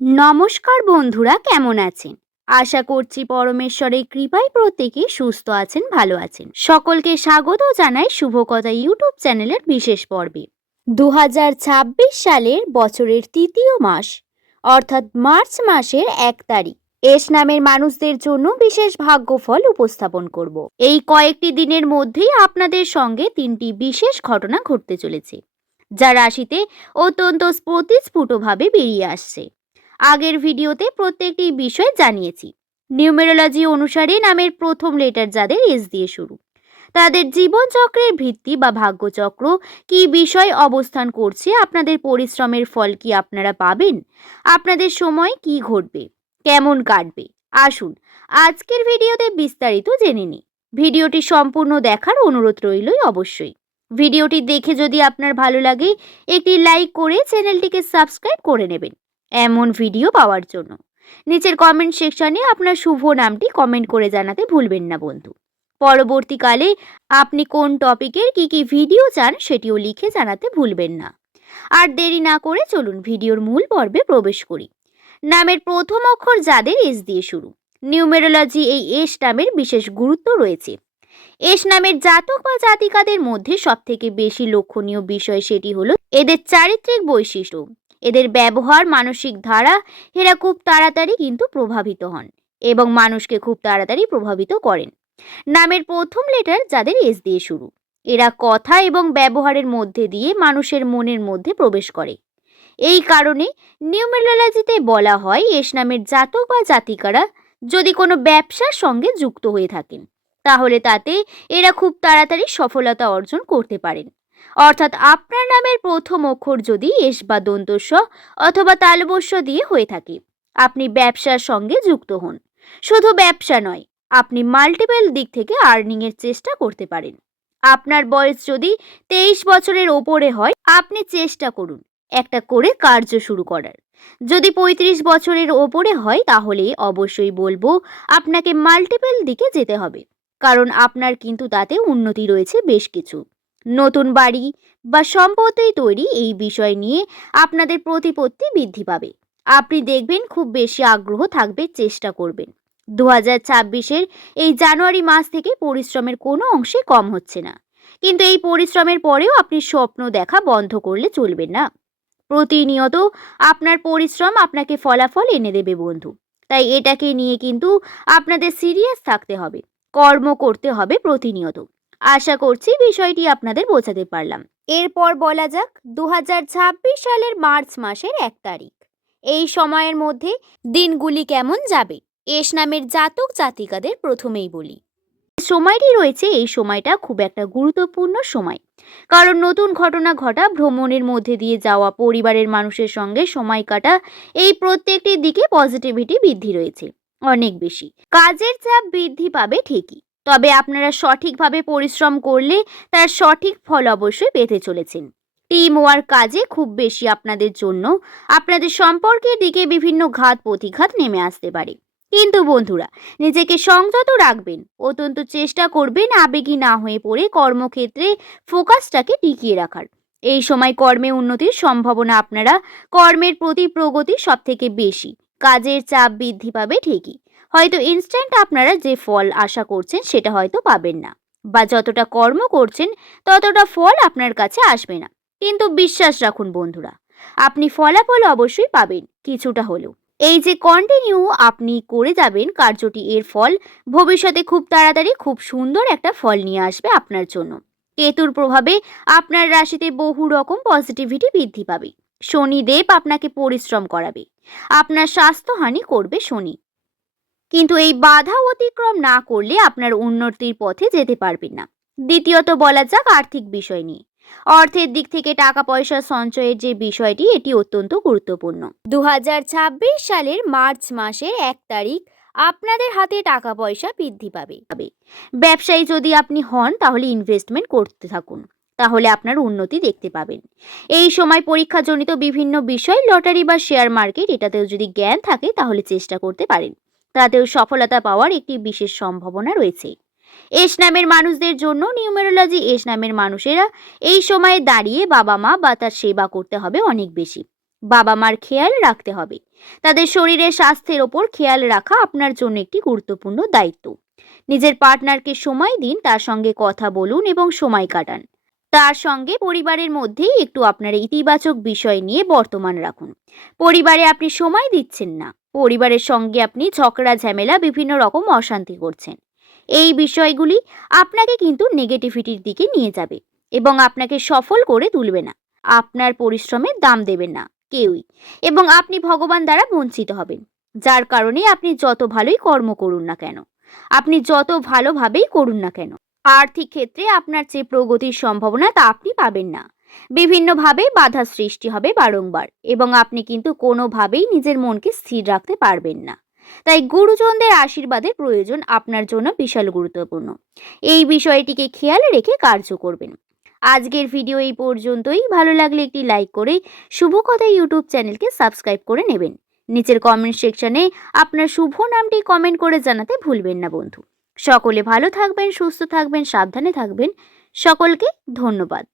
নমস্কার বন্ধুরা, কেমন আছেন? আশা করছি পরমেশ্বরের কৃপায় প্রত্যেকে সুস্থ আছেন, ভালো আছেন। সকলকে স্বাগত জানাই শুভকথা ইউটিউব চ্যানেলের বিশেষ পর্বে। 2026 সালের বছরের তৃতীয় মাস অর্থাৎ মার্চ মাসের 1 তারিখ এস নামের মানুষদের জন্য বিশেষ ভাগ্যফল উপস্থাপন করব। এই কয়েকটি দিনের মধ্যেই আপনাদের সঙ্গে 3টি বিশেষ ঘটনা ঘটতে চলেছে, যা রাশিতে অত্যন্ত স্ফুটভাবে বেরিয়ে আসছে। আগের ভিডিওতে প্রত্যেকটি বিষয় জানিয়েছি। নিউমেরোলজি অনুসারে নামের প্রথম লেটার যাদের এস দিয়ে শুরু, তাদের জীবনচক্রের ভিত্তি বা ভাগ্যচক্র কি বিষয় অবস্থান করছে, আপনাদের পরিশ্রমের ফল কি আপনারা পাবেন, আপনাদের সময় কি ঘটবে, কেমন কাটবে। আসুন আজকের ভিডিওতে বিস্তারিত জেনে নিই। ভিডিওটি সম্পূর্ণ দেখার অনুরোধ রইলই অবশ্যই। ভিডিওটি দেখে যদি আপনার ভালো লাগে, একটি লাইক করে চ্যানেলটিকে সাবস্ক্রাইব করে নেবেন এমন ভিডিও পাওয়ার জন্য। নিচের কমেন্ট সেকশনে আপনার শুভ নামটি কমেন্ট করে জানাতে ভুলবেন না বন্ধু। পরবর্তীকালে আপনি কোন টপিকের কি ভিডিও চান সেটিও লিখে জানাতে ভুলবেন না। আর দেরি না করে চলুন ভিডিওর মূল পর্বে প্রবেশ করি। নামের প্রথম অক্ষর যাদের এস দিয়ে শুরু, নিউমেরোলজি এই এস নামের বিশেষ গুরুত্ব রয়েছে। এস নামের জাতক বা জাতিকাদের মধ্যে সবথেকে বেশি লক্ষণীয় বিষয় সেটি হলো এদের চারিত্রিক বৈশিষ্ট্য, এদের ব্যবহার, মানসিক ধারা। এরা খুব তাড়াতাড়ি কিন্তু প্রভাবিত হন এবং মানুষকে খুব তাড়াতাড়ি প্রভাবিত করেন। নামের প্রথম লেটার যাদের এস দিয়ে শুরু, এরা কথা এবং ব্যবহারের মধ্যে দিয়ে মানুষের মনের মধ্যে প্রবেশ করে। এই কারণে নিউমেরোলজিতে বলা হয় এস নামের জাতক বা জাতিকারা যদি কোনো ব্যবসার সঙ্গে যুক্ত হয়ে থাকেন, তাহলে তাতে এরা খুব তাড়াতাড়ি সফলতা অর্জন করতে পারেন। অর্থাৎ আপনার নামের প্রথম অক্ষর যদি এস বা দন্তস্ব অথবা তালবস্য দিয়ে হয়ে থাকে, আপনি ব্যবসার সঙ্গে যুক্ত হন। শুধু ব্যবসা নয়, আপনি মাল্টিপল দিক থেকে আর্নিং এর চেষ্টা করতে পারেন। আপনার বয়স যদি 23 বছরের ওপরে হয়, আপনি চেষ্টা করুন একটা করে কার্য শুরু করার। যদি 35 বছরের ওপরে হয়, তাহলে অবশ্যই বলবো আপনাকে মাল্টিপল দিকে যেতে হবে, কারণ আপনার কিন্তু তাতে উন্নতি রয়েছে বেশ কিছু। নতুন বাড়ি বা সম্পত্তি তৈরি এই বিষয় নিয়ে আপনাদের প্রতিপত্তি বৃদ্ধি পাবে। আপনি দেখবেন খুব বেশি আগ্রহ থাকবে, চেষ্টা করবেন। 2026-এর এই জানুয়ারি মাস থেকে পরিশ্রমের কোনো অংশে কম হচ্ছে না, কিন্তু এই পরিশ্রমের পরেও আপনি স্বপ্ন দেখা বন্ধ করলে চলবে না। প্রতিনিয়ত আপনার পরিশ্রম আপনাকে ফলাফল এনে দেবে বন্ধু। তাই এটাকে নিয়ে কিন্তু আপনাদের সিরিয়াস থাকতে হবে, কর্ম করতে হবে প্রতিনিয়ত। আশা করছি বিষয়টি আপনাদের বোঝাতে পারলাম। এরপর বলা যাক 2026 সালের মার্চ মাসের 1 তারিখ এই সময়ের মধ্যে দিনগুলি কেমন যাবে। এস নামের জাতক জাতিকাদের প্রথমেই বলি, সময়টি রয়েছে, এই সময়টা খুব একটা গুরুত্বপূর্ণ সময়। কারণ নতুন ঘটনা ঘটা, ভ্রমণের মধ্যে দিয়ে যাওয়া, পরিবারের মানুষের সঙ্গে সময় কাটা, এই প্রত্যেকটি দিকে পজিটিভিটি বৃদ্ধি রয়েছে অনেক বেশি। কাজের চাপ বৃদ্ধি পাবে ঠিকই, তবে আপনারা সঠিকভাবে পরিশ্রম করলে তার সঠিক ফল অবশ্যই পেতে চলেছেন। টিম ওয়ার্ক কাজে খুব বেশি আপনাদের জন্য আপনাদের সম্পর্কের দিকে বিভিন্ন ঘাত প্রতিঘাত নেমে আসতে পারে। কিন্তু বন্ধুরা, নিজেকে সংযত রাখবেন, অত্যন্ত চেষ্টা করবেন আবেগী না হয়ে পড়ে কর্মক্ষেত্রে ফোকাসটাকে টিকিয়ে রাখার। এই সময় কর্মে উন্নতির সম্ভাবনা, আপনারা কর্মের প্রতি প্রগতি সব থেকে বেশি। কাজের চাপ বৃদ্ধি পাবে ঠিকই, হয়তো ইনস্ট্যান্ট আপনারা যে ফল আশা করছেন সেটা হয়তো পাবেন না, বা যতটা কর্ম করছেন ততটা ফল আপনার কাছে আসবে না। কিন্তু বিশ্বাস রাখুন বন্ধুরা, আপনি ফলাফল অবশ্যই পাবেন কিছুটা হলেও। এই যে কন্টিনিউ আপনি করে যাবেন কার্যটি, এর ফল ভবিষ্যতে খুব তাড়াতাড়ি খুব সুন্দর একটা ফল নিয়ে আসবে আপনার জন্য। কেতুর প্রভাবে আপনার রাশিতে বহু রকম পজিটিভিটি বৃদ্ধি পাবে। শনিদেব আপনাকে পরিশ্রম করাবে, আপনার স্বাস্থ্যহানি করবে শনি, কিন্তু এই বাধা অতিক্রম না করলে আপনার উন্নতির পথে যেতে পারবেন না। দ্বিতীয়ত বলা যাক আর্থিক বিষয় নিয়ে। অর্থের দিক থেকে টাকা পয়সা সঞ্চয়ের যে বিষয়টি, এটি অত্যন্ত গুরুত্বপূর্ণ। 2026 সালের মার্চ মাসের 1 তারিখ আপনাদের হাতে টাকা পয়সা বৃদ্ধি পাবে। ব্যবসায়ী যদি আপনি হন, তাহলে ইনভেস্টমেন্ট করতে থাকুন, তাহলে আপনার উন্নতি দেখতে পাবেন। এই সময় পরীক্ষাজনিত বিভিন্ন বিষয়, লটারি বা শেয়ার মার্কেট, এটাতেও যদি জ্ঞান থাকে তাহলে চেষ্টা করতে পারেন, তাতেও সফলতা পাওয়ার একটি বিশেষ সম্ভাবনা রয়েছে। এস নামের মানুষদের জন্য নিউমেরোলজি এস নামের মানুষেরা এই সময়ে দাঁড়িয়ে বাবা মা বা তার সেবা করতে হবে অনেক বেশি। বাবা মার খেয়াল রাখতে হবে। তাদের শরীরের স্বাস্থ্যের ওপর খেয়াল রাখা আপনার জন্য একটি গুরুত্বপূর্ণ দায়িত্ব। নিজের পার্টনারকে সময় দিন, তার সঙ্গে কথা বলুন এবং সময় কাটান। তার সঙ্গে পরিবারের মধ্যেই একটু আপনার ইতিবাচক বিষয় নিয়ে বর্তমান রাখুন। পরিবারে আপনি সময় দিচ্ছেন না, পরিবারের সঙ্গে আপনি ঝগড়া ঝামেলা বিভিন্ন রকম অশান্তি করছেন। এই বিষয়গুলি আপনাকে কিন্তু নেগেটিভিটির দিকে নিয়ে যাবে এবং আপনাকে সফল করে তুলবে না। আপনার পরিশ্রমের দাম দেবেন না কেউই, এবং আপনি ভগবান দ্বারা বঞ্চিত হবেন। যার কারণে আপনি যত ভালোই কর্ম করুন না কেন, আপনি যত ভালোভাবেই করুন না কেন, আর্থিক ক্ষেত্রে আপনার যে প্রগতির সম্ভাবনা তা আপনি পাবেন না। বিভিন্নভাবে বাধা সৃষ্টি হবে বারংবার, এবং আপনি কিন্তু কোনোভাবেই নিজের মনকে স্থির রাখতে পারবেন না। তাই গুরুজনদের আশীর্বাদের প্রয়োজন আপনার জন্য বিশাল গুরুত্বপূর্ণ। এই বিষয়টিকে খেয়াল রেখে কার্য করবেন। আজকের ভিডিও এই পর্যন্তই। ভালো লাগলে একটি লাইক করে শুভকথা ইউটিউব চ্যানেলকে সাবস্ক্রাইব করে নেবেন। নিচের কমেন্ট সেকশনে আপনার শুভ নামটি কমেন্ট করে জানাতে ভুলবেন না বন্ধু। সকলে ভালো থাকবেন, সুস্থ থাকবেন, সাবধানে থাকবেন। সকলকে ধন্যবাদ।